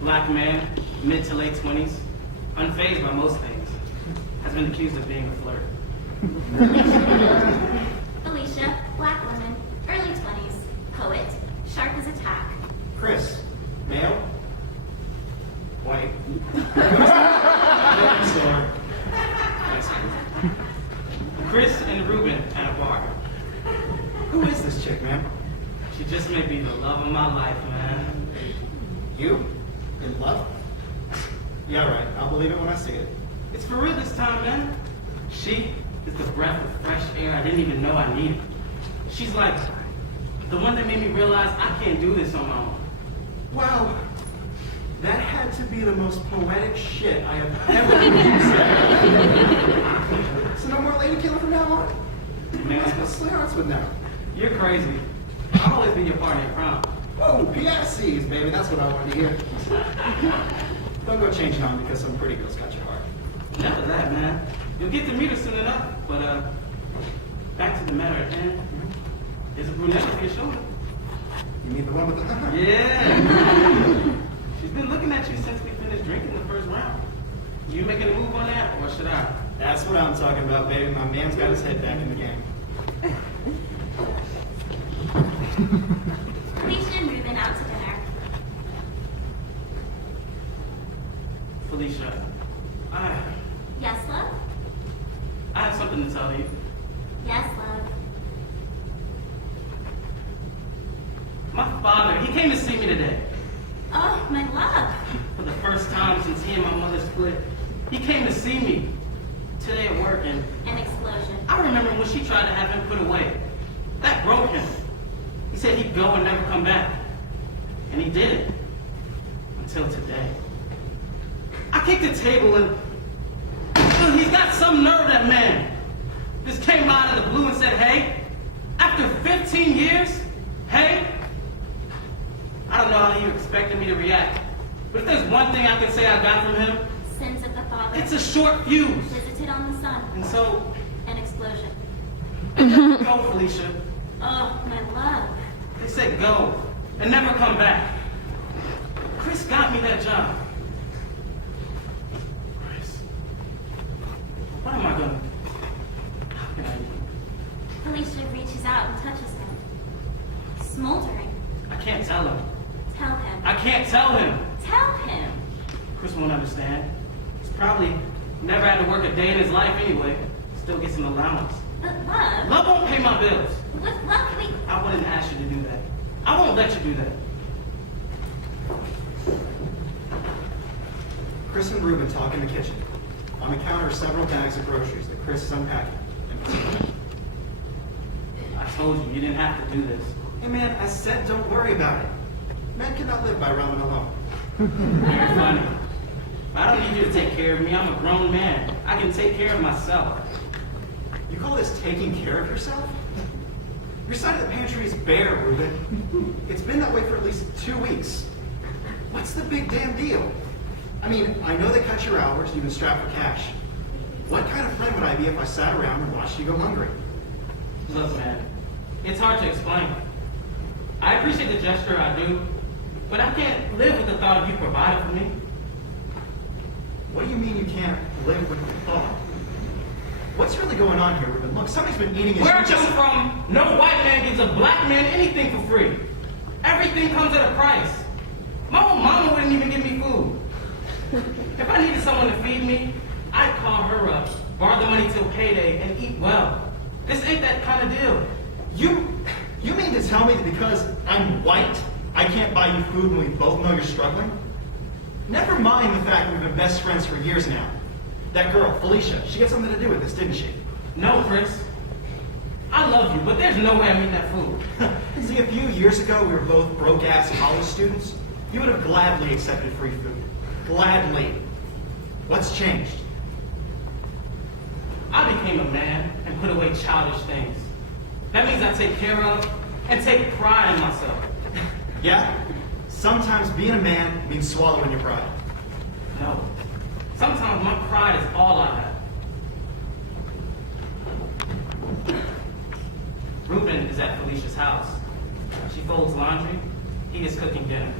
Black man, mid to late 20s, unfazed by most things, has been accused of being a flirt. Felicia, black woman, early 20s, poet, sharp as a tack. Chris, male, white. Chris and Ruben at a bar. Who is this chick, man? She just may be the love of my life, man. You? In love? Yeah, right. I'll believe it when I see it. It's for real this time, man. She is the breath of fresh air I didn't even know I needed. She's like the one that made me realize I can't do this on my own. Wow. That had to be the most poetic shit I have ever heard you say. So no more lady killer from now on? Man, That's what Slay Hearts with now. you're crazy. I'll always be your partner in crime. Whoa, PICs, baby. That's what I wanted to hear. Don't go changing on because some pretty girls got your heart. Never that, man. You'll get to meet her soon enough. But back to the matter at hand. There's a brunette on your shoulder. You mean the one with the... Yeah. She's been looking at you since we finished drinking the first round. You making a move on that, or should I? That's what I'm talking about, baby. My man's got his head back in the game. Felicia and Ruben out to dinner. Felicia, Yes, love? I have something to tell you. Yes, love. My father, he came to see me today. Oh, my love. For the first time since he and my mother split, he came to see me today at work, and An explosion. I remember when she tried to have him put away. That broke him. He said he'd go and never come back. And he didn't. Until today. I kicked the table and he's got some nerve, that man. Just came out of the blue and said, hey, after 15 years, hey. I don't know how you expected me to react. But if there's one thing I can say I got from him, Sins of the father. it's a short fuse. Visited on the son. And so, An explosion. go, Felicia. Oh, my love. They said go and never come back. Chris got me that job. Chris, what am I gonna? How can I? Felicia reaches out and touches him. Smoldering. I can't tell him. Tell him. I can't tell him. Tell him. Chris won't understand. He's probably never had to work a day in his life anyway. Still gets an allowance. But love. Love won't pay my bills. With love, we... I wouldn't ask you to do that. I won't let you do that. Chris and Ruben talk in the kitchen. On the counter are several bags of groceries that Chris is unpacking. I told you, you didn't have to do this. Hey man, I said don't worry about it. Men cannot live by roaming alone. You're funny. I don't need you to take care of me. I'm a grown man. I can take care of myself. You call this taking care of yourself? Your side of the pantry is bare, Ruben. It's been that way for at least 2 weeks. What's the big damn deal? I mean, I know they cut your hours, you've been strapped for cash. What kind of friend would I be if I sat around and watched you go hungry? Look, man, it's hard to explain. I appreciate the gesture, I do, but I can't live with the thought of you providing for me. What do you mean you can't live with the thought? What's really going on here, Ruben? Look, somebody's been eating his... Where I come from, no white man gives a black man anything for free. Everything comes at a price. My own mama wouldn't even give me food. If I needed someone to feed me, I'd call her up, borrow the money till payday, and eat well. This ain't that kind of deal. You mean to tell me that because I'm white, I can't buy you food when we both know you're struggling? Never mind the fact that we've been best friends for years now. That girl, Felicia, she had something to do with this, didn't she? No, Chris. I love you, but there's no way I'm eating that food. See, a few years ago, we were both broke-ass college students. You would have gladly accepted free food. Gladly. What's changed? I became a man and put away childish things. That means I take care of and take pride in myself. Yeah? Sometimes being a man means swallowing your pride. No. Sometimes my pride is all I have. Ruben is at Felicia's house. She folds laundry. He is cooking dinner.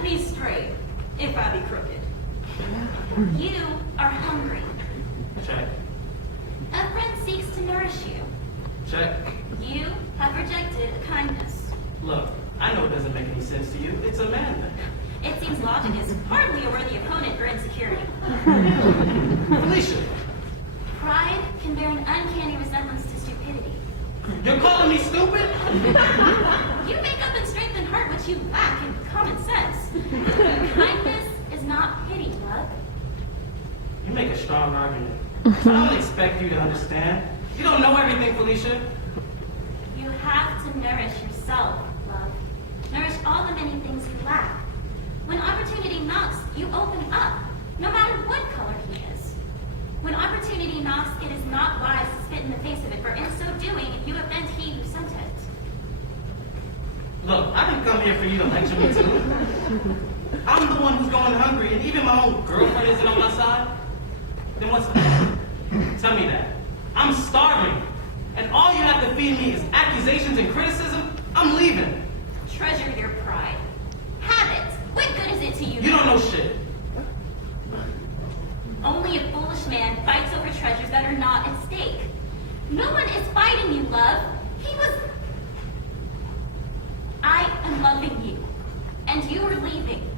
set me straight, if I be crooked. You are hungry. Check. A friend seeks to nourish you. Check. You have rejected kindness. Look, I know it doesn't make any sense to you. It's a man thing. It seems logic is hardly a worthy opponent for insecurity. Felicia, Pride can bear an uncanny resemblance to stupidity. you're calling me stupid? You make up in strength and heart what you lack in common sense. Kindness is not pity, love. You make a strong argument. I don't expect you to understand. You don't know everything, Felicia. You have to nourish yourself, love. Nourish all the many things you lack. When opportunity knocks, you open up, no matter what color he is. When opportunity knocks, it is not wise to spit in the face of it, for in so doing, you offend he who sent it. Look, I didn't come here for you to lecture me too. I'm the one who's going hungry, and even my own girlfriend isn't on my side. Then what's that? Tell me that. I'm starving, and all you have to feed me is accusations and criticism. I'm leaving. Treasure your pride. Have it. What good is it to you? You don't know shit. Only a foolish man fights over treasures that are not at stake. No one is fighting you, love. I am loving you, and you are leaving.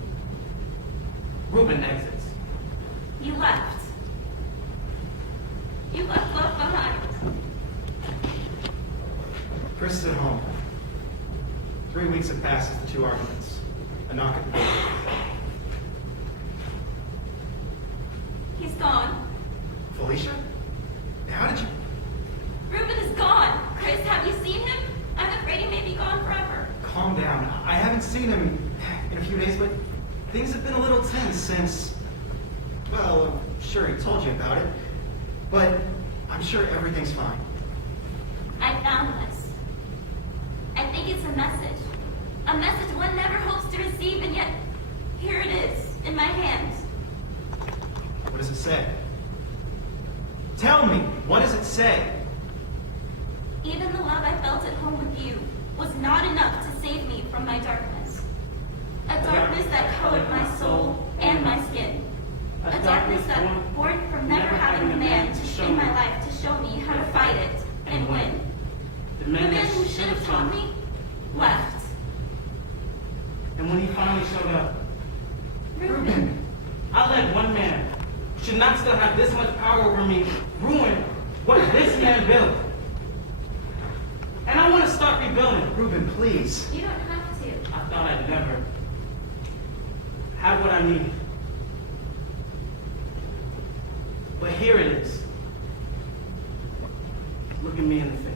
Ruben exits. You left. You left love behind. Chris is at home. 3 weeks have passed since the two arguments. A knock at the door. He's gone. Felicia? How did you... Ruben is gone. Chris, have you seen him? I'm afraid he may be gone forever. Calm down. I haven't seen him in a few days, but things have been a little tense since... Well, I'm sure he told you about it. But I'm sure everything's fine. I found this. I think it's a message. A message one never hopes to receive, and yet here it is, in my hands. What does it say? Tell me, what does it say? Even the love I felt at home with you was not enough to save me from my darkness. A darkness that colored my soul and my skin. A darkness that born from never having a man to show my life, to show me how to fight it and win. The The man man who should have taught me left. And when he finally showed up, Ruben. I let one man, who should not still have this much power over me, ruin what this man built. And I want to start rebuilding. Ruben, please. You don't have to. I thought I'd never have what I need. But here it is. Look at me in the face.